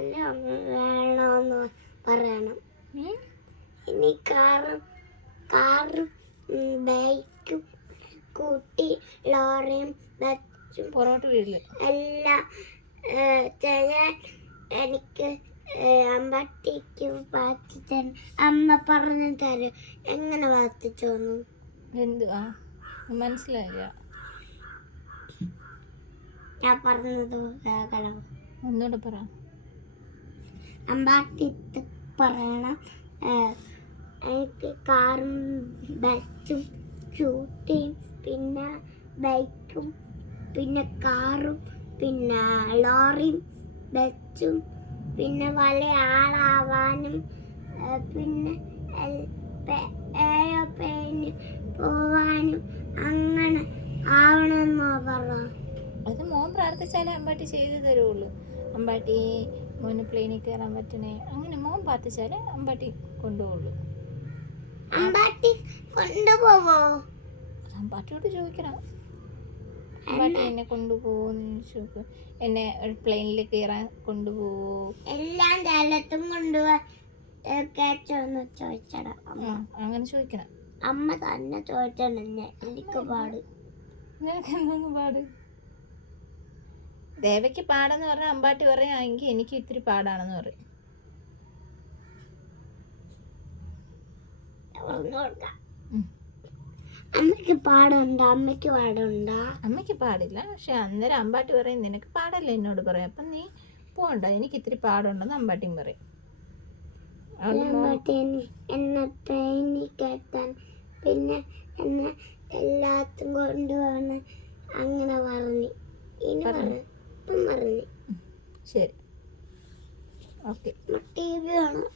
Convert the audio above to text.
വല്ല വേണമെന്ന് പറയണം. ഇനി കാറും ബൈക്കും സ്കൂട്ടി ലോറിയും ബസ്സും പൊറോട്ട വീട്ടില് എല്ലാം ചെയ്യാൻ എനിക്ക് അമ്പട്ടിക്ക് വാത്തിച്ചാൻ അമ്മ പറഞ്ഞു തരും. എങ്ങനെ വാത്തിച്ചോന്നു? എന്തുവാ മനസ്സിലായില്ല. ഞാൻ പറഞ്ഞത് കേൾക്കണം. ഒന്നുകൂടെ പറ. അമ്പാട്ടി പറയണം എനിക്ക് കാറും ബസ്സും സ്കൂട്ടിയും പിന്നെ ബൈക്കും പിന്നെ കാറും പിന്നെ ലോറിയും ബസ്സും പിന്നെ വലിയ ആളാവാനും പിന്നെ എയർപ്ലെയിനിൽ പോവാനും അങ്ങനെ ആവണമെന്നോ പറ. അത് മോൻ പ്രാർത്ഥിച്ചാലേ അമ്പാട്ടി ചെയ്തു തരുള്ളൂ. അമ്പാട്ടി മോന് പ്ലെയിനിൽ കയറാൻ പറ്റണേ, അങ്ങനെ മോൻ പ്രാർത്ഥിച്ചാലേ അമ്പാട്ടി കൊണ്ടുപോകുള്ളൂ. അമ്പാട്ടി കൊണ്ടുപോവോ? അമ്പാട്ടിയോട് ചോദിക്കണം. അമ്പാട്ടി എന്നെ കൊണ്ടുപോകുന്നു ചോദിക്കും. എന്നെ പ്ലെയിനിൽ കയറാൻ കൊണ്ടുപോവോ? എല്ലാം സ്ഥലത്തും കൊണ്ടുപോകാൻ ചോദിച്ചടാ. അങ്ങനെ ചോദിക്കണം. അമ്മ തന്നെ ചോദിച്ചോണ്ടെന്നെ എനിക്ക് പാട്. നിനക്ക് എന്തൊന്നും പാട്? ദേവയ്ക്ക് പാടെന്ന് പറഞ്ഞാൽ അമ്പാട്ടി പറയാമെങ്കിൽ എനിക്ക് ഇത്തിരി പാടാണെന്ന് പറയും. അമ്മയ്ക്ക് പാടുണ്ടോ? അമ്മയ്ക്ക് പാടില്ല. പക്ഷെ അന്നേരം അമ്പാട്ടി പറയും നിനക്ക് പാടല്ലേ എന്നോട് പറയാം, അപ്പം നീ പോണ്ട, എനിക്ക് ഇത്തിരി പാടുണ്ടെന്ന് അമ്പാട്ടിയും പറയും. എന്നെ ട്രെയിനിൽ കയറ്റാൻ പിന്നെ എന്നെ എല്ലാത്തും കൊണ്ടുപോകണം അങ്ങനെ പറഞ്ഞു. ഇനി പറഞ്ഞു. ശരി, ഓക്കെ. TV കാണാം.